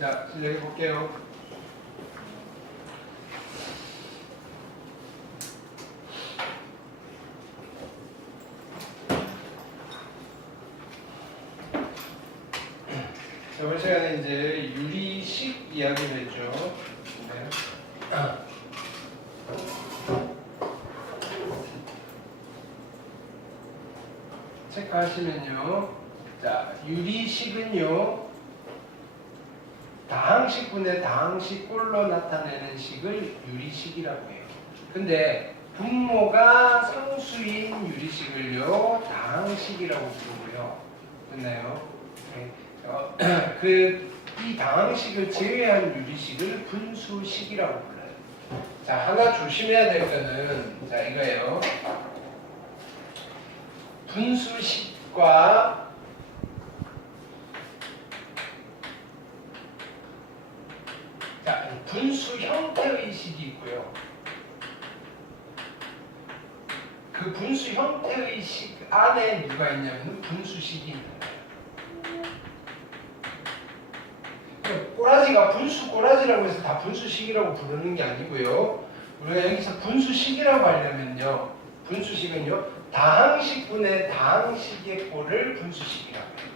자, 실력해 볼게요. 저번 시간에 이제 유리식 이야기를 했죠. 네. 체크하시면요. 자, 유리식은요. 다항식분의 다항식꼴로 나타내는 식을 유리식이라고 해요. 근데 분모가 상수인 유리식을요. 다항식이라고 부르고요. 됐나요? 네. 이 다항식을 제외한 유리식을 분수식이라고 불러요. 자, 하나 조심해야 될 거는 자, 이거예요. 분수식과 자, 분수 형태의 식이 있고요. 그 분수 형태의 식 안에 누가 있냐면 분수식이 있는 거예요. 꼬라지가 분수 꼬라지라고 해서 다 분수식이라고 부르는 게 아니고요. 우리가 여기서 분수식이라고 하려면요. 분수식은요. 다항식분의 다항식의 꼴을 분수식이라고 해요.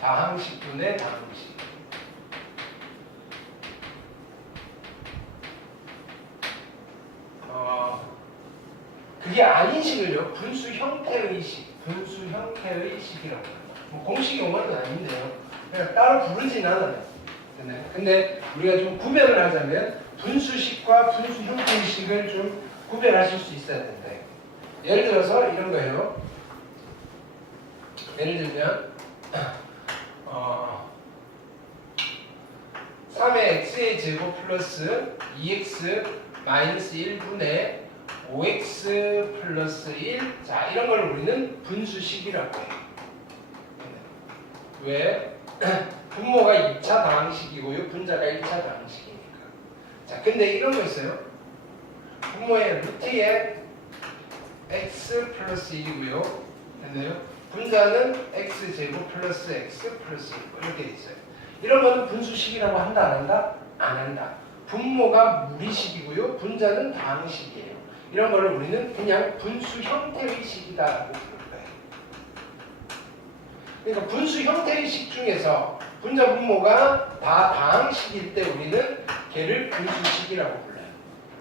다항식분의 다항식. 그게 아닌 식을요. 분수 형태의 식, 분수 형태의 식이라고 해요. 뭐 공식 용어는 아닌데요. 그냥 따로 부르진 않아요. 근데 우리가 좀 구별을 하자면 분수식과 분수 형태의 식을 좀 구별하실 수 있어야 된다. 예를 들어서 이런 거예요. 예를 들면 3의 x의 제곱 플러스 2x 마이너스 1분의 5x 플러스 1. 자, 이런 걸 우리는 분수식이라고 해요. 왜? 분모가 2차 다항식이고요. 분자가 1차 다항식이니까. 자, 근데 이런 거 있어요. 분모의 루트에 x 플러스 1이고요. 됐나요? 분자는 x제곱 플러스 x 플러스 1 이렇게 있어요. 이런 거는 분수식이라고 한다 안 한다? 안 한다. 분모가 무리식이고요. 분자는 다항식이에요. 이런 거를 우리는 그냥 분수 형태의 식이다라고 부를 거예요. 그러니까 분수 형태의 식 중에서 분자 분모가 다 다항식일 때 우리는 걔를 분수식이라고 불러요.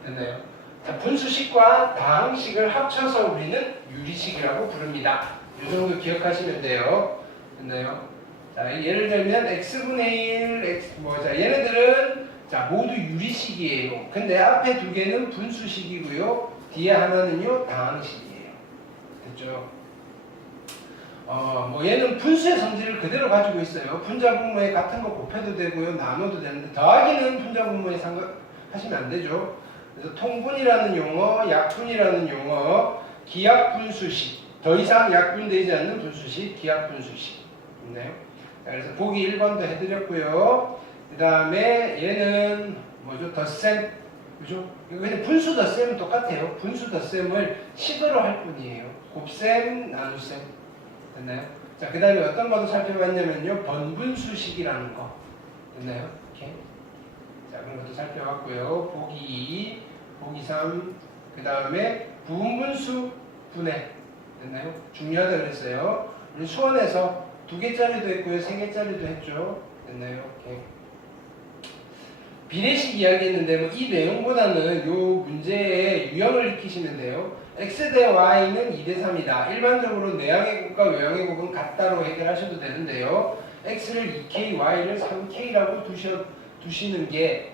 됐나요? 자, 분수식과 다항식을 합쳐서 우리는 유리식이라고 부릅니다. 이 정도 기억하시면 돼요. 됐나요? 자, 예를 들면 x분의 1, 자, 얘네들은 자, 모두 유리식이에요. 근데 앞에 두 개는 분수식이고요. 뒤에 하나는요, 다항식이에요. 됐죠? 뭐 얘는 분수의 성질을 그대로 가지고 있어요. 분자 분모에 같은 거 곱해도 되고요, 나눠도 되는데 더하기는 분자 분모에 하시면 안 되죠. 그래서 통분이라는 용어, 약분이라는 용어, 기약분수식, 더 이상 약분되지 않는 분수식, 기약분수식 있나요? 그래서 보기 1번도 해드렸고요. 그 다음에 얘는 뭐죠? 덧셈, 그죠? 그냥 분수 덧셈은 똑같아요. 분수 덧셈을 식으로 할 뿐이에요. 곱셈, 나눗셈. 됐나요? 자, 그 다음에 어떤 것도 살펴봤냐면요. 번분수식이라는 거. 됐나요? 이렇게. 자, 그런 것도 살펴봤고요. 보기 2, 보기 3, 그 다음에 부분분수 분해. 됐나요? 중요하다 그랬어요. 우리 수원에서 2개짜리도 했고요. 3개짜리도 했죠. 됐나요? 이렇게. 비례식 이야기했는데 뭐 이 내용보다는 요 문제의 유형을 익히시면 돼요. x 대 y는 2대 3이다. 일반적으로 내항의 곱과 외항의 곱은 같다로 해결하셔도 되는데요. x를 2k, y를 3k라고 두시는 게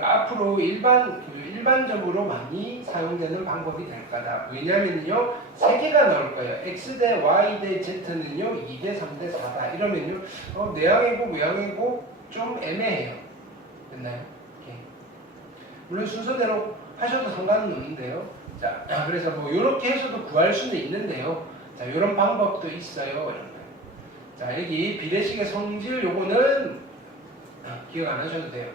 앞으로 일반적으로 많이 사용되는 방법이 될 거다. 왜냐면요, 3개가 나올 거예요. x 대 y 대 z는요, 2대 3대 4다. 이러면요, 내항의 곱, 외항의 곱 좀 애매해요. 됐나요? 이렇게. 물론 순서대로 하셔도 상관은 없는데요. 자, 그래서 뭐 이렇게 해서도 구할 수는 있는데요. 자, 이런 방법도 있어요. 이런 거. 자, 여기 비례식의 성질 요거는 기억 안 하셔도 돼요.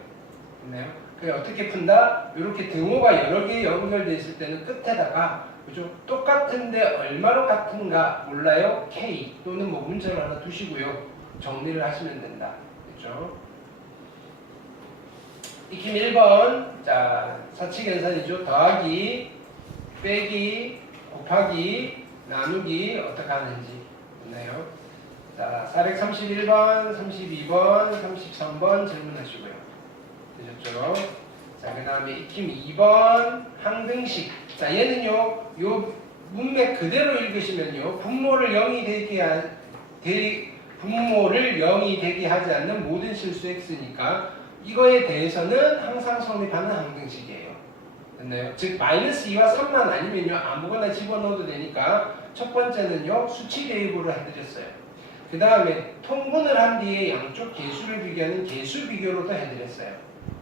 됐나요? 그래 어떻게 푼다? 이렇게 등호가 여러 개 연결되어 있을 때는 끝에다가 그죠? 똑같은데 얼마로 같은가 몰라요? K 또는 뭐 문자로 하나 두시고요. 정리를 하시면 된다. 그렇죠? 익힘 1번. 자, 사칙연산이죠. 더하기, 빼기, 곱하기, 나누기 어떻게 하는지 있나요? 자, 431번, 32번, 33번 질문하시고요. 되셨죠? 자, 그 다음에 익힘 2번 항등식. 자, 얘는요, 요 문맥 그대로 읽으시면요, 분모를 0이 되게 하지 않는 모든 실수 x니까 이거에 대해서는 항상 성립하는 항등식이에요. 됐나요? 즉 마이너스 2와 3만 아니면요 아무거나 집어넣어도 되니까 첫 번째는요 수치 대입으로 해드렸어요. 그 다음에 통분을 한 뒤에 양쪽 계수를 비교하는 계수 비교로도 해드렸어요.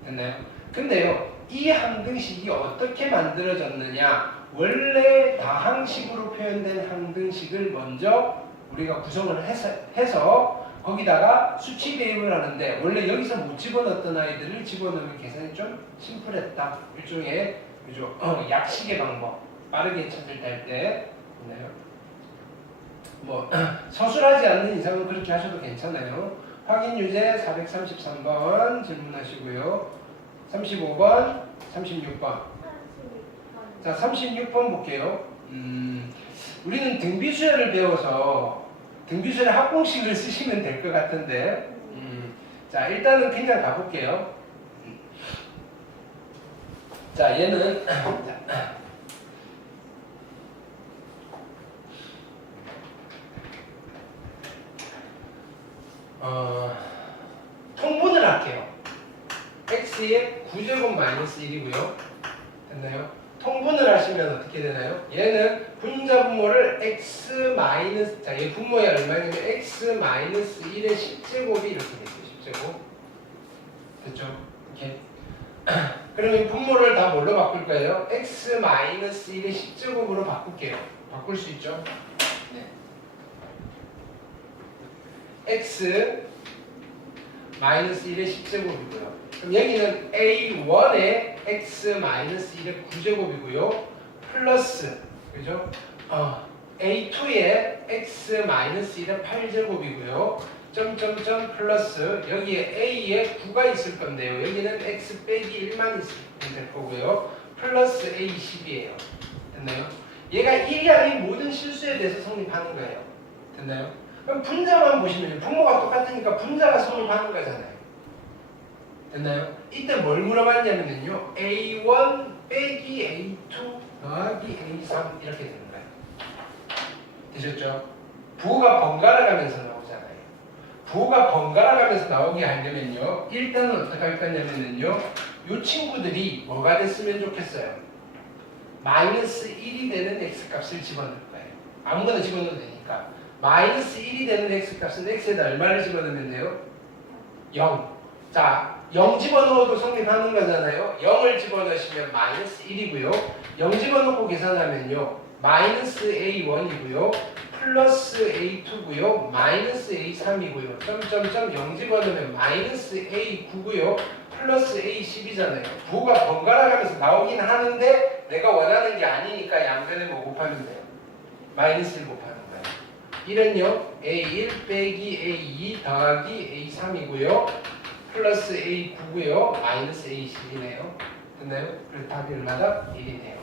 됐나요? 근데요 이 항등식이 어떻게 만들어졌느냐, 원래 다항식으로 표현된 항등식을 먼저 우리가 구성을 해서 거기다가 수치 대입을 하는데, 원래 여기서 못 집어넣었던 아이들을 집어넣으면 계산이 좀 심플했다. 일종의 그죠? 약식의 방법, 빠르게 찾을 때 있나요? 뭐 서술하지 않는 이상은 그렇게 하셔도 괜찮아요. 확인 유제 433번 질문하시고요. 35번, 36번. 자, 36번 볼게요. 우리는 등비수열을 배워서 등비수열 합공식을 쓰시면 될 것 같은데, 자, 일단은 그냥 가볼게요. 자, 얘는 통분을 할게요. x의 9제곱 마이너스 1이고요. 됐나요? 통분을 하시면 어떻게 되나요? 얘는 분자 분모를 x 마이너스, 자, 얘 분모에 얼마냐면 x 마이너스 1의 10제곱이 이렇게 됐어요. 10제곱. 됐죠? 이렇게. 그러면 분모를 다 뭘로 바꿀 거예요? x 마이너스 1의 10제곱으로 바꿀게요. 바꿀 수 있죠? 네. x 마이너스 1의 10제곱이고요. 그럼 여기는 a1의 x 마이너스 1의 9제곱이고요. 플러스, 그죠? a2의 x 마이너스 1의 8제곱이고요. 점점점 플러스 여기에 a에 9가 있을 건데요. 여기는 x 빼기 1만 있으면 될 거고요. 플러스 a 10이에요. 됐나요? 얘가 이 모든 실수에 대해서 성립하는 거예요. 됐나요? 그럼 분자만 보시면 분모가 똑같으니까 분자가 성립하는 거잖아요. 됐나요? 이때 뭘 물어봤냐면요, A1 빼기 A2 더하기 A3 이렇게 되는 거예요. 되셨죠? 부호가 번갈아 가면서 나오잖아요. 부호가 번갈아 가면서 나오게 하려면요, 일단은 어떻게 할 거냐면요, 이 친구들이 뭐가 됐으면 좋겠어요? 마이너스 1이 되는 x값을 집어넣을 거예요. 아무거나 집어넣어도 되니까. 마이너스 1이 되는 x값은 x에다 얼마를 집어넣으면 돼요? 0. 자, 0 집어넣어도 성립하는 거잖아요. 0을 집어넣으시면 마이너스 1이고요. 0 집어넣고 계산하면요, 마이너스 A1이고요. 플러스 A2고요. 마이너스 A3이고요. 점점점 0 집어넣으면 마이너스 A9고요. 플러스 A10이잖아요. 부호가 번갈아 가면서 나오긴 하는데 내가 원하는 게 아니니까 양변에 뭐 곱하면 돼요? 마이너스 1 곱하는 거예요. 1은요, A1 빼기 A2 더하기 A3이고요. 플러스 A9고요. 마이너스 A10이네요. 됐나요? 그래서 답이 얼마다? 1이네요.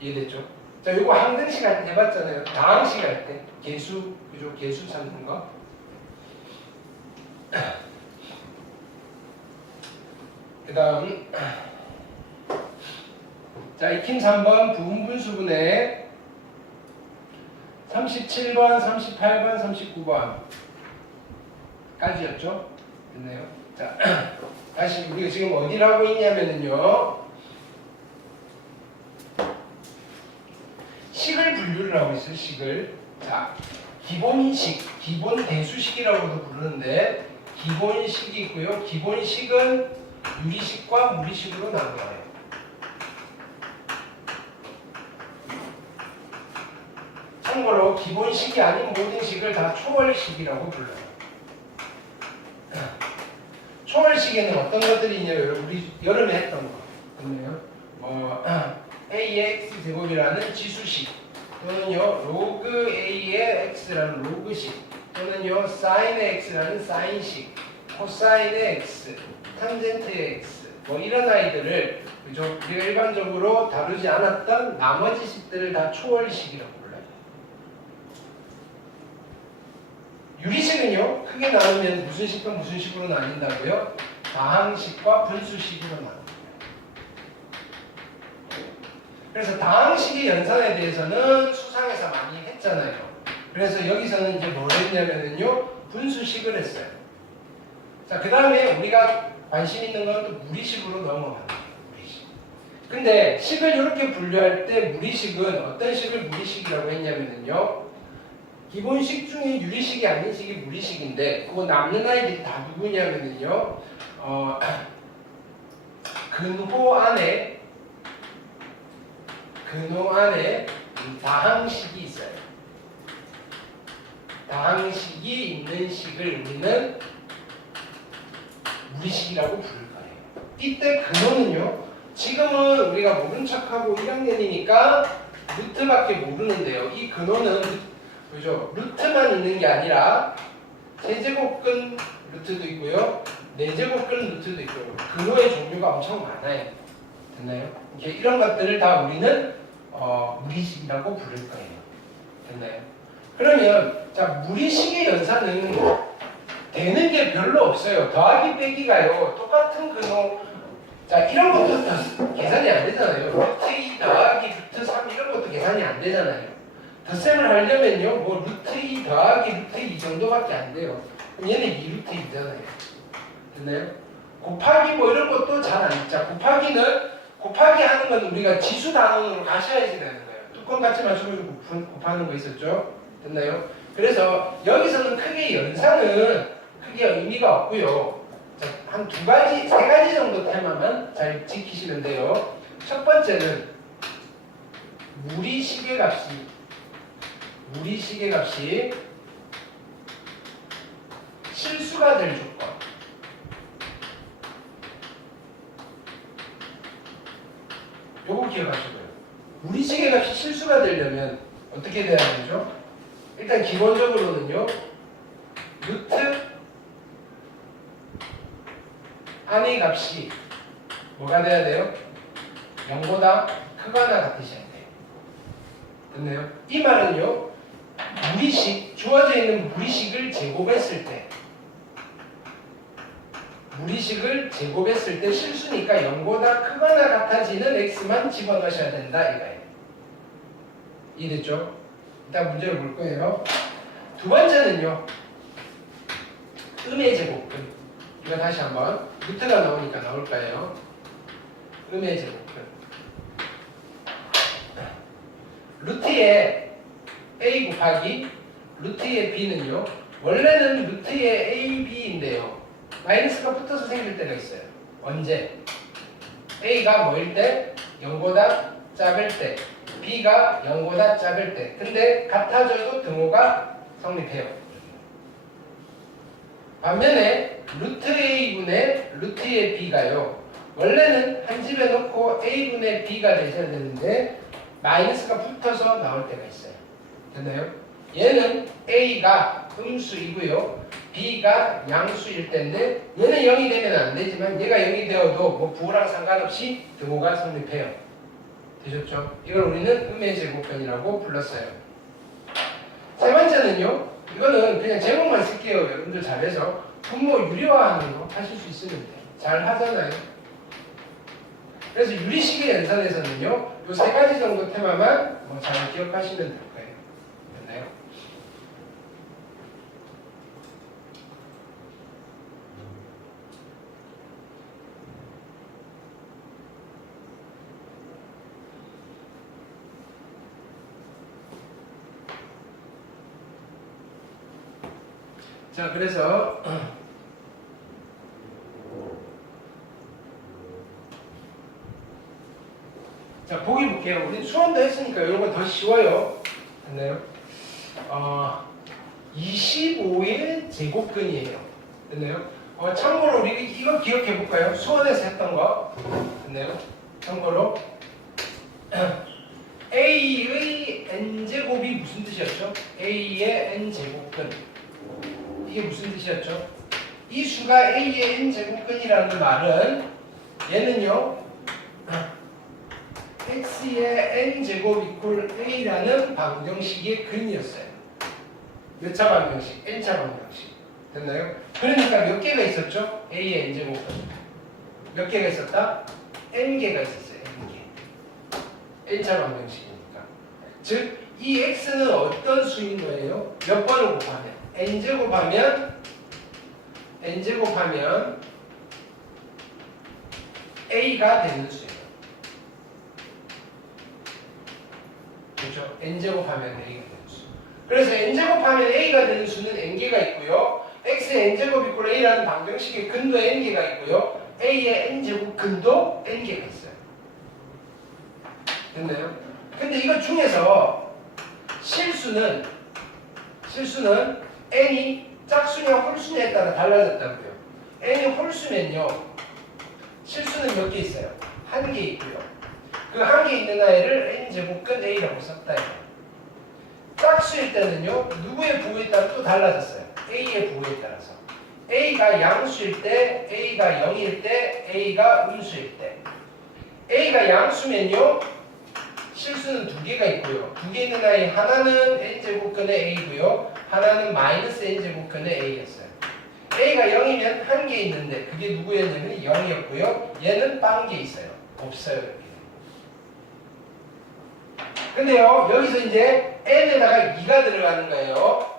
이해됐죠? 자, 요거 항등식 할 때 해봤잖아요. 다항식 할 때. 계수, 그죠? 계수 찾는 거. 그 다음. 자, 익힘 3번 부분분수분해 37번, 38번, 39번 까지였죠? 됐네요. 자, 다시 우리가 지금 어디를 하고 있냐면요, 식을 분류를 하고 있어요. 식을. 자, 기본식, 기본대수식이라고도 부르는데 기본식이 있고요. 기본식은 유리식과 무리식으로 나눠요. 참고로 기본식이 아닌 모든 식을 다 초월식이라고 불러요. 초월식에 다항식에는 어떤 것들이 있냐면 우리 여름에 했던 거 있네요. a의 x제곱이라는 지수식 또는요 로그 a의 x라는 로그식 또는요 사인의 x라는 사인식 코사인의 x 탄젠트의 x 뭐 이런 아이들을 그죠? 우리가 일반적으로 다루지 않았던 나머지 식들을 다 초월식이라고 불러요. 유리식은요 크게 나누면 무슨 식과 무슨 식으로 나뉜다고요? 다항식과 분수식으로 나눕니다. 그래서 다항식의 연산에 대해서는 수상에서 많이 했잖아요. 그래서 여기서는 이제 뭘 했냐면요 분수식을 했어요. 자, 그 다음에 우리가 관심 있는 건 또 무리식으로 넘어갑니다. 무리식. 근데 식을 이렇게 분류할 때 무리식은 어떤 식을 무리식이라고 했냐면요 기본식 중에 유리식이 아닌 식이 무리식인데 그거 남는 아이들이 다 누구냐면요 근호 안에 다항식이 있어요. 다항식이 있는 식을 우리는 무리식이라고 부를 거예요. 이때 근호는요 지금은 우리가 모른 척하고 1학년이니까 루트밖에 모르는데요. 이 근호는 그죠? 루트만 있는 게 아니라 세제곱근 루트도 있고요. 네제곱근 루트도 있고요. 근호의 종류가 엄청 많아요. 됐나요? 이런 것들을 다 우리는 무리식이라고 부를 거예요. 됐나요? 그러면 자 무리식의 연산은 되는 게 별로 없어요. 더하기 빼기가요 똑같은 근호 자 이런 것도 계산이 안 되잖아요. 루트 2 더하기 루트 3 이런 것도 계산이 안 되잖아요. 덧셈을 하려면요 뭐 루트 2 더하기 루트 2 정도밖에 안 돼요. 그럼 얘는 2루트 2잖아요. 됐나요? 곱하기 뭐 이런 것도 잘 안 있자. 곱하기 하는 건 우리가 지수 단원으로 가셔야지 되는 거예요. 뚜껑 같이 맞추고 곱하는 거 있었죠? 됐나요? 그래서 여기서는 크게 연산은 크게 의미가 없고요. 한 세 가지 정도 테마만 잘 지키시면 돼요. 첫 번째는 무리식의 값이 실수가 될 조건. 요거 기억하시고요. 무리식의 값이 실수가 되려면 어떻게 돼야 되죠? 일단 기본적으로는요. 루트 안의 값이 뭐가 돼야 돼요? 0보다 크거나 같으셔야 돼요. 됐나요? 이 말은요. 주어져 있는 무리식을 제곱했을 때 실수니까 0보다 크거나 같아지는 x만 집어넣으셔야 된다 이거예요. 이해됐죠? 일단 문제를 볼 거예요. 두 번째는요. 음의 제곱근. 이거 다시 한번 루트가 나오니까 나올 거예요. 음의 제곱근. 루트의 a 곱하기 루트의 b는요. 원래는 루트의 ab인데요. 마이너스가 붙어서 생길 때가 있어요. 언제? a가 뭐일 때? 0보다 작을 때. b가 0보다 작을 때. 근데 같아져도 등호가 성립해요. 반면에 루트 a분의 루트의 b가요. 원래는 한 집에 넣고 a분의 b가 되셔야 되는데 마이너스가 붙어서 나올 때가 있어요. 됐나요? 얘는 a가 음수이고요. b가 양수일 텐데 얘는 0이 되면 안 되지만 얘가 0이 되어도 뭐 부호랑 상관없이 등호가 성립해요. 되셨죠? 이걸 우리는 음의 제곱편이라고 불렀어요. 세 번째는요. 이거는 그냥 제목만 쓸게요. 여러분들 잘해서 분모 유리화하는 거 하실 수 있으면 돼요. 잘 하잖아요. 그래서 유리식의 연산에서는요. 요 세 가지 정도 테마만 잘 기억하시면 될 거예요. 됐나요? 자, 그래서 자, 보기 볼게요. 우리 수원도 했으니까 이런 건 더 쉬워요. 됐나요? 25의 제곱근이에요. 됐나요? 참고로 우리 이거 기억해 볼까요? 수원에서 했던 거. 됐네요. 참고로 A의 n제곱이 무슨 뜻이었죠? A의 n제곱근. 이게 무슨 뜻이었죠? 이 수가 A의 n제곱근이라는 말은 얘는요 X의 n제곱 이퀄 A라는 방정식의 근이었어요. 몇 차 방정식? n차 방정식. 됐나요? 그러니까 몇 개가 있었죠? A의 n제곱근. 몇 개가 있었다? n개가 있었어요. n개. n차 방정식이니까. 즉, 이 x는 어떤 수인 거예요? 몇 번을 곱하면? n제곱하면 a가 되는 수예요. 그렇죠? n제곱하면 a가 되는 수. 그래서 n제곱하면 a가 되는 수는 n개가 있고요. x의 n제곱 이퀄 a라는 방정식의 근도 n개가 있고요. a의 n제곱 근도 n개가 있어요. 됐나요? 근데 이거 중에서 실수는 n이 짝수냐 홀수냐에 따라 달라졌다고요. n이 홀수면요 실수는 몇 개 있어요? 한 개 있고요. 그 한 개 있는 아이를 n제곱근 a라고 썼다. 짝수일 때는요 누구의 부호에 따라 또 달라졌어요. a의 부호에 따라서. a가 양수일 때, a가 0일 때, a가 음수일 때. a가 양수면요 실수는 두 개가 있고요. 두 개 있는 아이 하나는 n제곱근의 a고요. 하나는 마이너스 n제곱근의 a였어요. a가 0이면 한 개 있는데 그게 누구였냐면 0이었고요. 얘는 빵 개 있어요. 없어요. 이렇게. 근데요 여기서 이제 n에다가 2가 들어가는 거예요.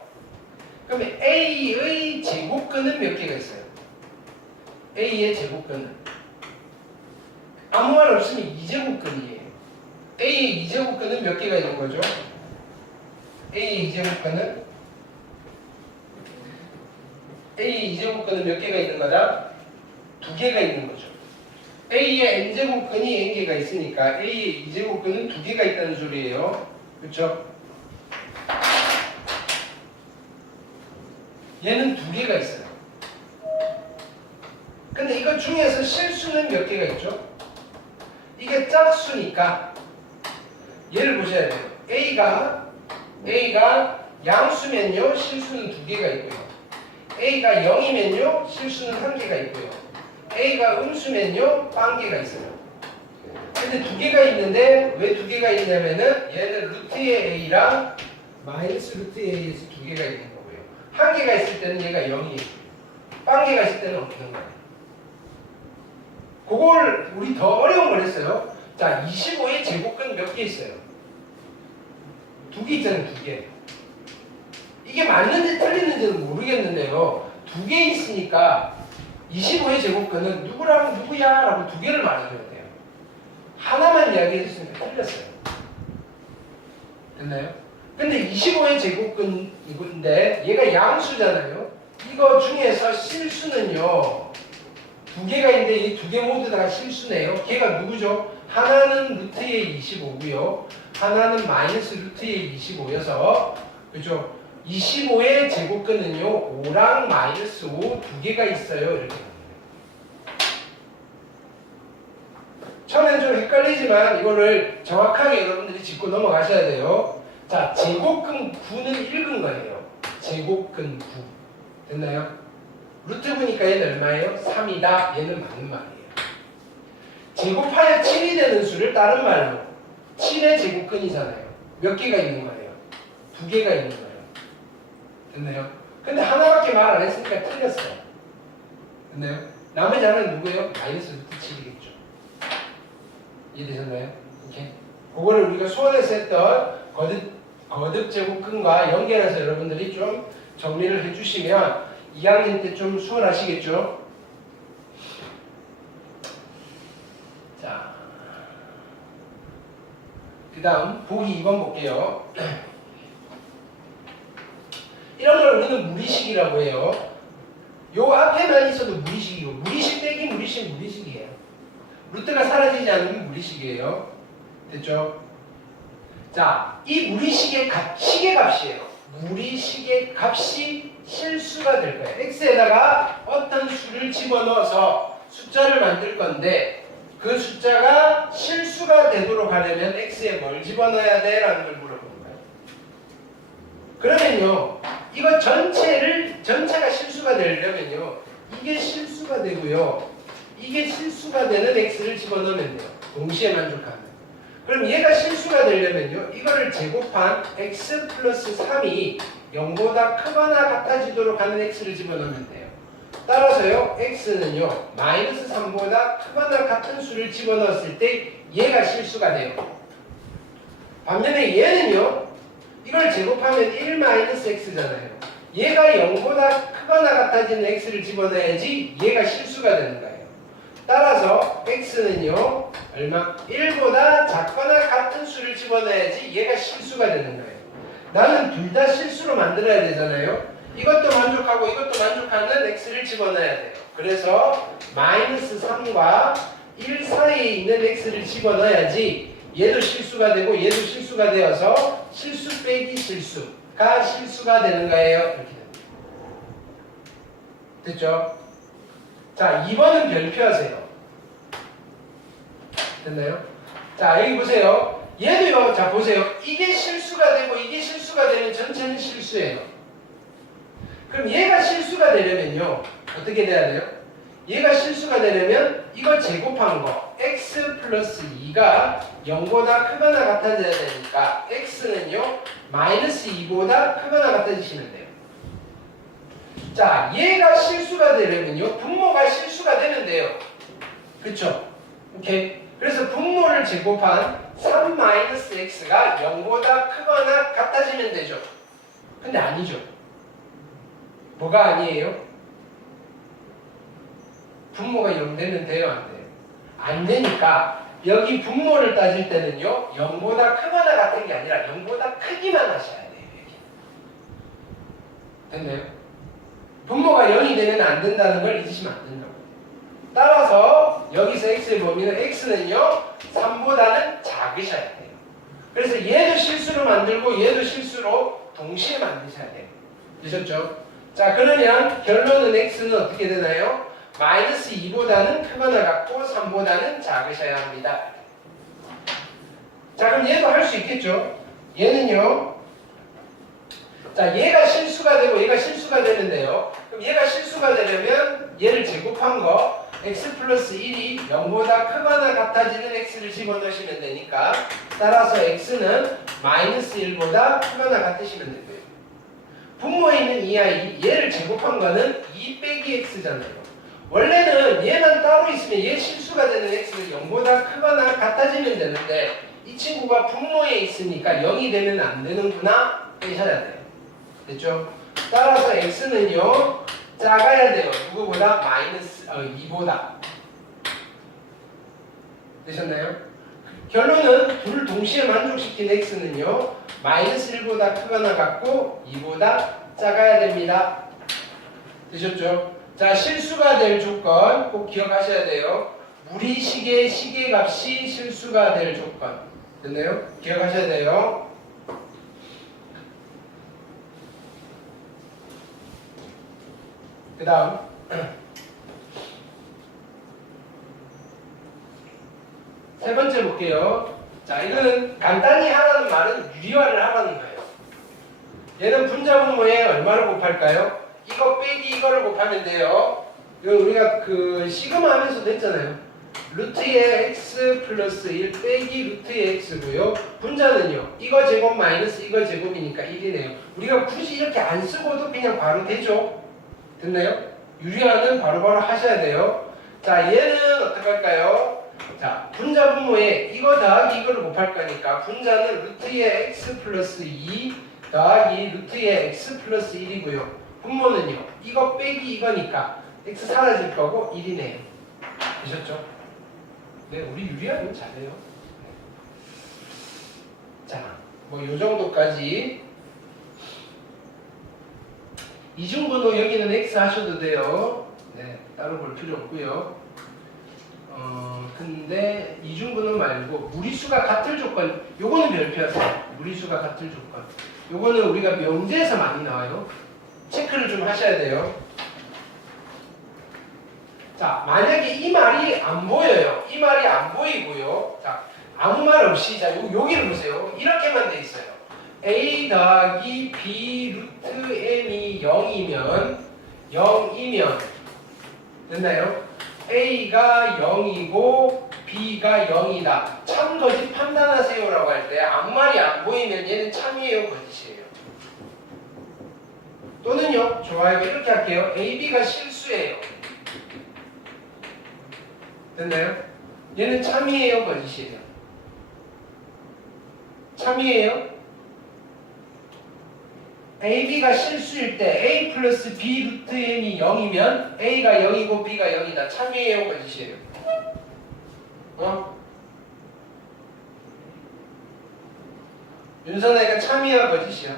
그러면 a의 제곱근은 몇 개가 있어요? a의 제곱근은 아무 말 없으면 2제곱근이에요. a의 2제곱근은 몇 개가 있는 거죠? a의 2제곱근은 몇 개가 있는 거다? 두 개가 있는 거죠. a의 n제곱근이 n개가 있으니까 a의 2제곱근은 두 개가 있다는 소리예요. 그렇죠? 얘는 두 개가 있어요. 근데 이거 중에서 실수는 몇 개가 있죠? 이게 짝수니까 얘를 보셔야 돼요. A가 양수면요 실수는 두 개가 있고요. A가 0이면요 실수는 한 개가 있고요. A가 음수면요 빵 개가 있어요. 근데 두 개가 있는데 왜 두 개가 있냐면은 얘는 루트의 A랑 마이너스 루트의 A에서 두 개가 있는 거고요. 한 개가 있을 때는 얘가 0이에요. 빵 개가 있을 때는 없는 거예요. 그걸 우리 더 어려운 걸 했어요. 자, 25의 제곱근 몇 개 있어요? 두 개 있잖아요, 두 개. 이게 맞는지 틀리는지는 모르겠는데요. 두 개 있으니까 25의 제곱근은 누구랑 누구야? 라고 두 개를 말해줘야 돼요. 하나만 이야기해줬으니까 틀렸어요. 됐나요? 근데 25의 제곱근인데 얘가 양수잖아요. 이거 중에서 실수는요. 두 개가 있는데 이 두 개 모두 다 실수네요. 걔가 누구죠? 하나는 루트의 25고요. 하나는 마이너스 루트의 25여서 그죠? 25의 제곱근은요. 5랑 마이너스 5 두 개가 있어요. 이렇게. 처음엔 좀 헷갈리지만 이거를 정확하게 여러분들이 짚고 넘어가셔야 돼요. 자, 제곱근 9는 읽은 거예요. 제곱근 9. 됐나요? 루트 9니까 얘는 얼마예요? 3이다. 얘는 맞는 말이에요. 제곱하여 7이 되는 수를 다른 말로 7의 제곱근이잖아요. 몇 개가 있는 거예요? 두 개가 있는 거예요. 됐나요? 근데 하나밖에 말 안 했으니까 틀렸어요. 됐나요? 나머지 하나는 누구예요? 마이너스 루트 7이겠죠. 이해되셨나요? 오케이. 그거를 우리가 수원에서 했던 거듭 제곱근과 연결해서 여러분들이 좀 정리를 해주시면 2학년 때 좀 수월하시겠죠? 자, 그 다음 보기 2번 볼게요. 이런 걸 우리는 무리식이라고 해요. 요 앞에만 있어도 무리식이고 무리식 빼기 무리식이에요. 루트가 사라지지 않으면 무리식이에요. 됐죠? 자, 이 무리식의 시계값이에요. 무리식의 값이 실수가 될 거예요. x에다가 어떤 수를 집어넣어서 숫자를 만들 건데 그 숫자가 실수가 되도록 하려면 x에 뭘 집어넣어야 돼? 라는 걸 물어보는 거예요. 그러면요, 이거 전체가 실수가 되려면요, 이게 실수가 되고요, 이게 실수가 되는 x를 집어넣으면 돼요. 동시에 만족하는. 그럼 얘가 실수가 되려면요, 이거를 제곱한 x 플러스 3이 0보다 크거나 같아지도록 하는 x를 집어넣으면 돼요. 따라서요, x는요, 마이너스 3보다 크거나 같은 수를 집어넣었을 때 얘가 실수가 돼요. 반면에 얘는요, 이걸 제곱하면 1 마이너스 x잖아요. 얘가 0보다 크거나 같아지는 x를 집어넣어야지 얘가 실수가 되는 거예요. 따라서 x는요, 얼마? 1보다 작거나 같은 수를 집어넣어야지 얘가 실수가 되는 거예요. 나는 둘 다 실수로 만들어야 되잖아요. 이것도 만족하고 이것도 만족하는 x를 집어넣어야 돼요. 그래서 마이너스 3과 1 사이에 있는 x를 집어넣어야지 얘도 실수가 되고 얘도 실수가 되어서 실수 빼기 실수가 실수가 되는 거예요. 이렇게 됩니다. 됐죠? 자, 2번은 별표하세요. 됐나요? 자, 여기 보세요. 얘도요. 자, 보세요. 이게 실수가 되고 이게 실수가 되면 전체는 실수예요. 그럼 얘가 실수가 되려면요, 어떻게 돼야 돼요? 얘가 실수가 되려면 이거 제곱한 거 x 플러스 2가 0보다 크거나 같아져야 되니까 x는요, 마이너스 2보다 크거나 같아지시면 돼요. 자, 얘가 실수가 되려면요, 분모가 실수가 되면 돼요. 그쵸? 오케이. 그래서 분모를 제곱한 3 마이너스 x가 0보다 크거나 같아지면 되죠. 근데 아니죠. 뭐가 아니에요? 분모가 0 되면 돼요, 안 돼요? 안 되니까 여기 분모를 따질 때는요, 0보다 크거나 같은 게 아니라 0보다 크기만 하셔야 돼요. 여기. 됐나요? 분모가 0이 되면 안 된다는 걸 잊으시면 안 된다고. 따라서 여기서 x의 범위는 x는요, 3보다는 작으셔야 돼요. 그래서 얘도 실수로 만들고 얘도 실수로 동시에 만드셔야 돼요. 되셨죠? 자, 그러면 결론은 x는 어떻게 되나요? 마이너스 2보다는 크거나 같고 3보다는 작으셔야 합니다. 자, 그럼 얘도 할 수 있겠죠? 얘는요, 자, 얘가 실수가 되고 얘가 실수가 되는데요. 그럼 얘가 실수가 되려면 얘를 제곱한 거 x 플러스 1이 0보다 크거나 같아지는 x를 집어넣으시면 되니까, 따라서 x는 마이너스 1보다 크거나 같으시면 되고요. 분모에 있는 이 아이, 얘를 제곱한 거는 2 빼기 x잖아요. 원래는 얘만 따로 있으면 얘 실수가 되는 x는 0보다 크거나 같아지면 되는데 이 친구가 분모에 있으니까 0이 되면 안 되는구나 빼셔야 돼요. 됐죠? 따라서 x는요, 작아야 돼요. 누구보다? 마이너스 2보다. 되셨나요? 결론은 둘 동시에 만족시킨 x는요, 마이너스 1보다 크거나 같고 2보다 작아야 됩니다. 되셨죠? 자, 실수가 될 조건 꼭 기억하셔야 돼요. 무리식의 시계값이 실수가 될 조건. 됐나요? 기억하셔야 돼요. 그 다음 세 번째 볼게요. 자, 이거는 간단히 하라는 말은 유리화를 하라는 거예요. 얘는 분자분모에 얼마를 곱할까요? 이거 빼기 이거를 곱하면 돼요. 이거 우리가 그 시그마 하면서도 했잖아요. 루트의 x 플러스 1 빼기 루트의 x고요. 분자는요, 이거 제곱 마이너스 이거 제곱이니까 1이네요. 우리가 굳이 이렇게 안 쓰고도 그냥 바로 되죠. 됐나요? 유리화는 바로바로 하셔야 돼요. 자, 얘는 어떻게 할까요? 자, 분자 분모에 이거 더하기 이거를 곱할 거니까 분자는 루트의 x 플러스 2 더하기 루트의 x 플러스 1이고요. 분모는요, 이거 빼기 이거니까 x 사라질 거고 1이네요. 되셨죠? 네, 우리 유리화는 잘해요. 자, 뭐 요 정도까지. 이중분호 여기는 x 하셔도 돼요. 네, 따로 볼 필요 없고요. 근데 이중분호 말고 무리수가 같을 조건, 요거는 별표하세요. 무리수가 같을 조건. 요거는 우리가 명제에서 많이 나와요. 체크를 좀 하셔야 돼요. 자, 만약에 이 말이 안 보여요. 이 말이 안 보이고요. 자, 아무 말 없이, 자, 여기를 보세요. 이렇게만 돼 있어요. a 더하기 b 루트 m이 0이면 됐나요? a가 0이고 b가 0이다. 참 거짓 판단하세요라고 할 때 아무 말이 안 보이면 얘는 참이에요, 거짓이에요. 또는요, 좋아요. 이렇게 할게요. ab가 실수예요. 됐나요? 얘는 참이에요, 거짓이에요? 참이에요? AB가 실수일 때 A 플러스 B 루트 M이 0이면 A가 0이고 B가 0이다. 참이에요, 거짓이에요? 윤선아가 참이야, 거짓이야?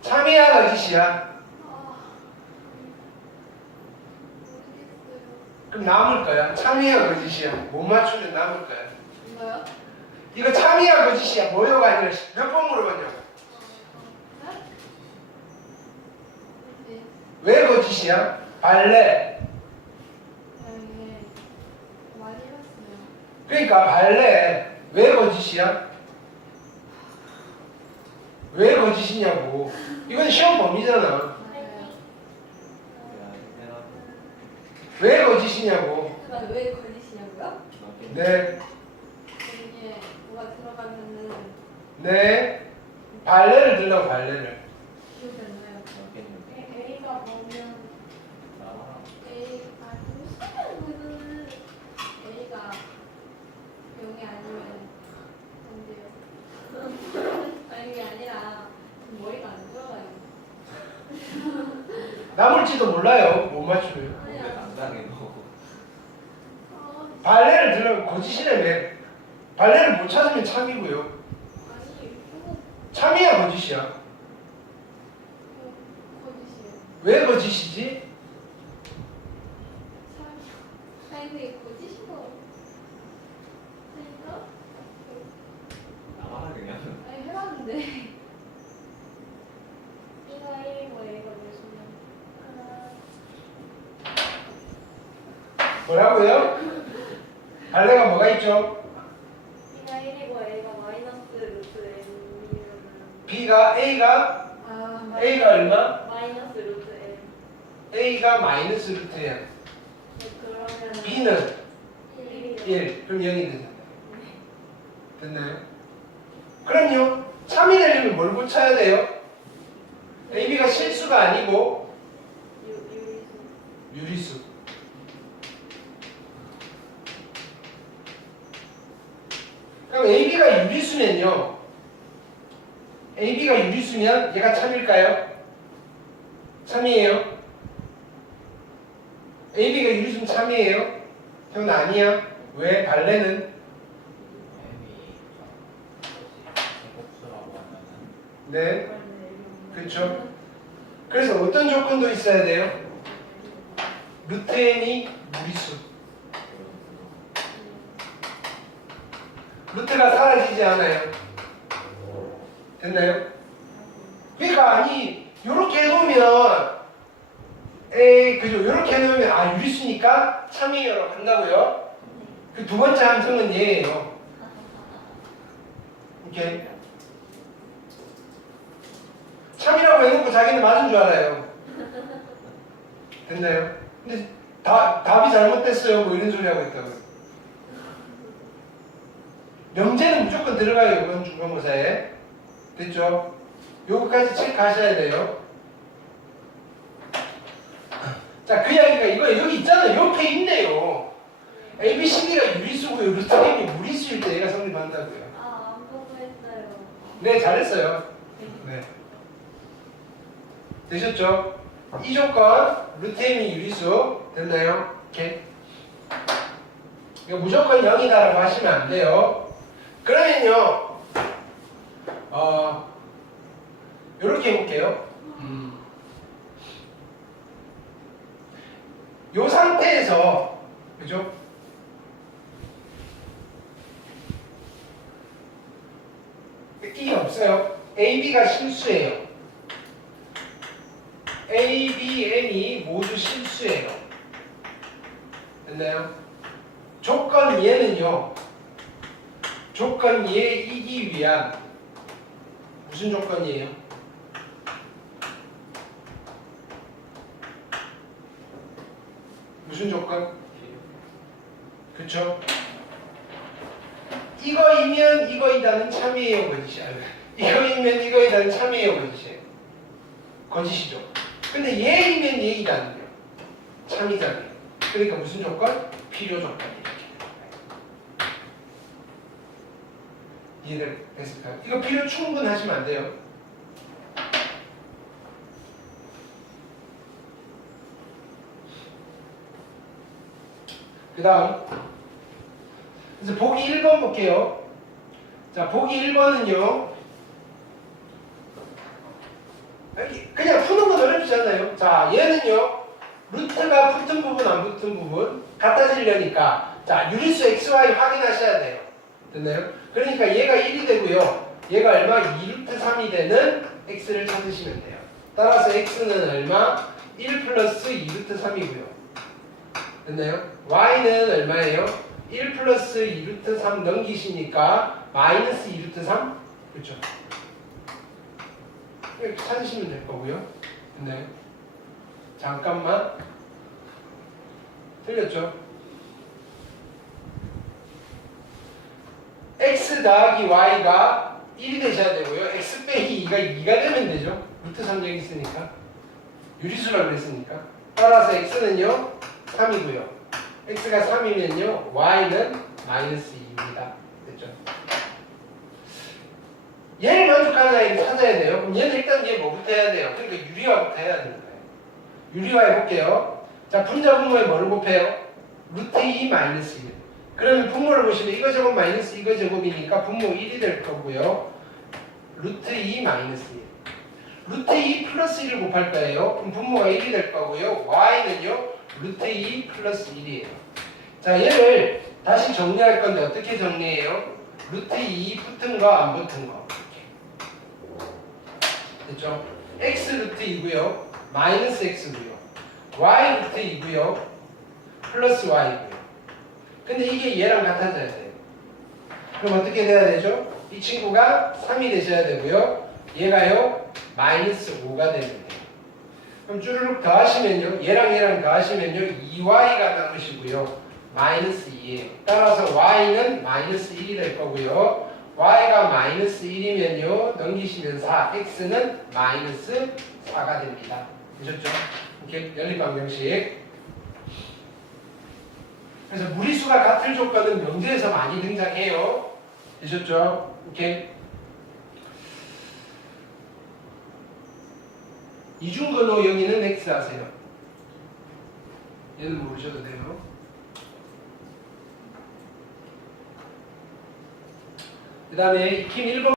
참이야, 거짓이야? 그럼 남을 거야. 참이야, 거짓이야? 못 맞추면 남을 거야. 뭐요? 이거 참이야, 거짓이야? 뭐요가 아니라 몇 번 물어봤냐고. 네. 왜 거짓이야? 발레. 네. 많이 해봤어요. 그러니까 발레. 왜 거짓이야? 왜 거짓이냐고. 이건 시험 범위잖아. 맞아요. 왜 거짓이냐고. 그러니까 왜 걸리시냐고요? 네. 이게 뭐가 들어가면은 네. 발레를 들라고, 발레를. 기억이 안 나요. A가 보면 A 무슨 A가 0이 아니면 안 돼요. 아니 그게 아니라 머리가 안 들어가요. 남을지도 몰라요. 못 맞추면. 아니야. 발레를 들라고 거짓이라며. 발레를 못 찾으면 참이고요. 아니 이거 참이야, 거짓이야? 거짓이에요. 왜 거짓이지? 아니 근데 거짓인 거 아닌가? 아니 해봤는데 B가 1이고 A가 몇이면 뭐라고요? 발레가 뭐가 있죠? B가 1이고 A가 마이너스 루트 M이면 B가 A가 A가 얼마? 마이너스 루트 M A가 마이너스 루트야. 그러면 B는 1이요 1. 그럼 0이 된다. 됐나요? 그럼요. 참이 되려면 뭘 고쳐야 돼요? AB가 실수가 아니고 유리수 유리수. 그럼 AB가 유리수면요. AB가 유리수면 얘가 참일까요? 참이에요. AB가 유리수면 참이에요. 그건 아니야. 왜? 발레는? 네. 그렇죠. 그래서 어떤 조건도 있어야 돼요? 루트 n이 무리수. 루트가 사라지지 않아요. 됐나요? 그러니까 아니 요렇게 해놓으면 그죠? 요렇게 해놓으면 아 유리수니까 참이에요라고 한다고요? 그 두 번째 함성은 얘예요. 오케이. 참이라고 해놓고 자기는 맞은 줄 알아요. 됐나요? 근데 답이 잘못됐어요. 뭐 이런 소리 하고 있다고요. 명제는 무조건 들어가요. 이번 중간고사에. 됐죠? 요거까지 체크하셔야 돼요. 자, 그 이야기가 이거 여기 있잖아요. 옆에 있네요. ABCD가 유리수고요. 루트 M이 무리수일 때 얘가 성립한다고요. 안 보고 했어요. 네, 잘했어요. 네. 되셨죠? 이 조건, 루트 M이 유리수. 됐나요? 오케이. 이거 무조건 0이다라고 하시면 안 돼요. 그러면요, 요렇게 해볼게요. 요 상태에서, 그죠? 이게 없어요. A, B가 실수예요. A, B, N이 모두 실수예요. 됐나요? 조건 예는요. 조건 예이기 위한 무슨 조건이에요? 무슨 조건? 그쵸? 이거이면 이거이다는 참이에요, 거짓이에요? 이거이면 이거이다는 참이에요, 거짓이에요? 거짓이죠. 근데 얘이면 얘이다는요? 참이잖아요. 그러니까 무슨 조건? 필요 조건 이렇게. 이해됐을까요? 이거 필요 충분하시면 안 돼요. 그 다음 그래서 보기 1번 볼게요. 자, 보기 1번은요 그냥 푸는 건 어렵지 않아요. 자, 얘는요 루트가 붙은 부분 안 붙은 부분 같아지려니까 자, 유리수 xy 확인하셔야 돼요. 됐나요? 그러니까 얘가 1이 되고요 얘가 얼마? 2루트 3이 되는 x를 찾으시면 돼요. 따라서 x는 얼마? 1 플러스 2루트 3이고요 됐나요? y는 얼마예요? 1 플러스 2루트 3 넘기시니까 마이너스 2루트 3? 그렇죠? 이렇게 찾으시면 될 거고요. 됐나요? 잠깐만. 틀렸죠? x 더하기 y가 1이 되셔야 되고요. x 빼기 2가 2가 되면 되죠. 루트 3 여기 있으니까. 유리수라고 그랬으니까. 따라서 x는요 3이고요. x가 3이면요 y는 마이너스 2입니다. 됐죠? 얘를 만족하는 아이를 찾아야 돼요. 그럼 얘는 일단 얘 뭐부터 해야 돼요? 그러니까 유리화부터 해야 되는 거예요. 유리화 해볼게요. 자, 분자 분모에 뭐를 곱해요? 루트 2 마이너스 1. 그러면 분모를 보시면 이거 제곱 마이너스 이거 제곱이니까 분모 1이 될 거고요. 루트 2 마이너스 1. 루트 2 플러스 1을 곱할 거예요. 그럼 분모가 1이 될 거고요. y는요 루트 2 플러스 1이에요. 자, 얘를 다시 정리할 건데 어떻게 정리해요? 루트 2 붙은 거 안 붙은 거. 됐죠? x 루트 2고요. 마이너스 x고요. y 루트 2고요. 플러스 y고요. 근데 이게 얘랑 같아져야 돼요. 그럼 어떻게 돼야 되죠? 이 친구가 3이 되셔야 되고요. 얘가요 마이너스 5가 되면 돼요. 그럼 쭈르륵 더하시면요. 얘랑 더하시면요. 2y가 남으시고요. 마이너스 2예요. 따라서 y는 마이너스 1이 될 거고요. y가 마이너스 1이면요. 넘기시면 4, x는 마이너스 4가 됩니다. 되셨죠? 이렇게 연립방정식. 그래서 무리수가 같을 조건은 명제에서 많이 등장해요. 되셨죠? 이렇게. 이중근호 영위는 x 하세요. 얘는 모르셔도 돼요. 그 다음에 익힘 1번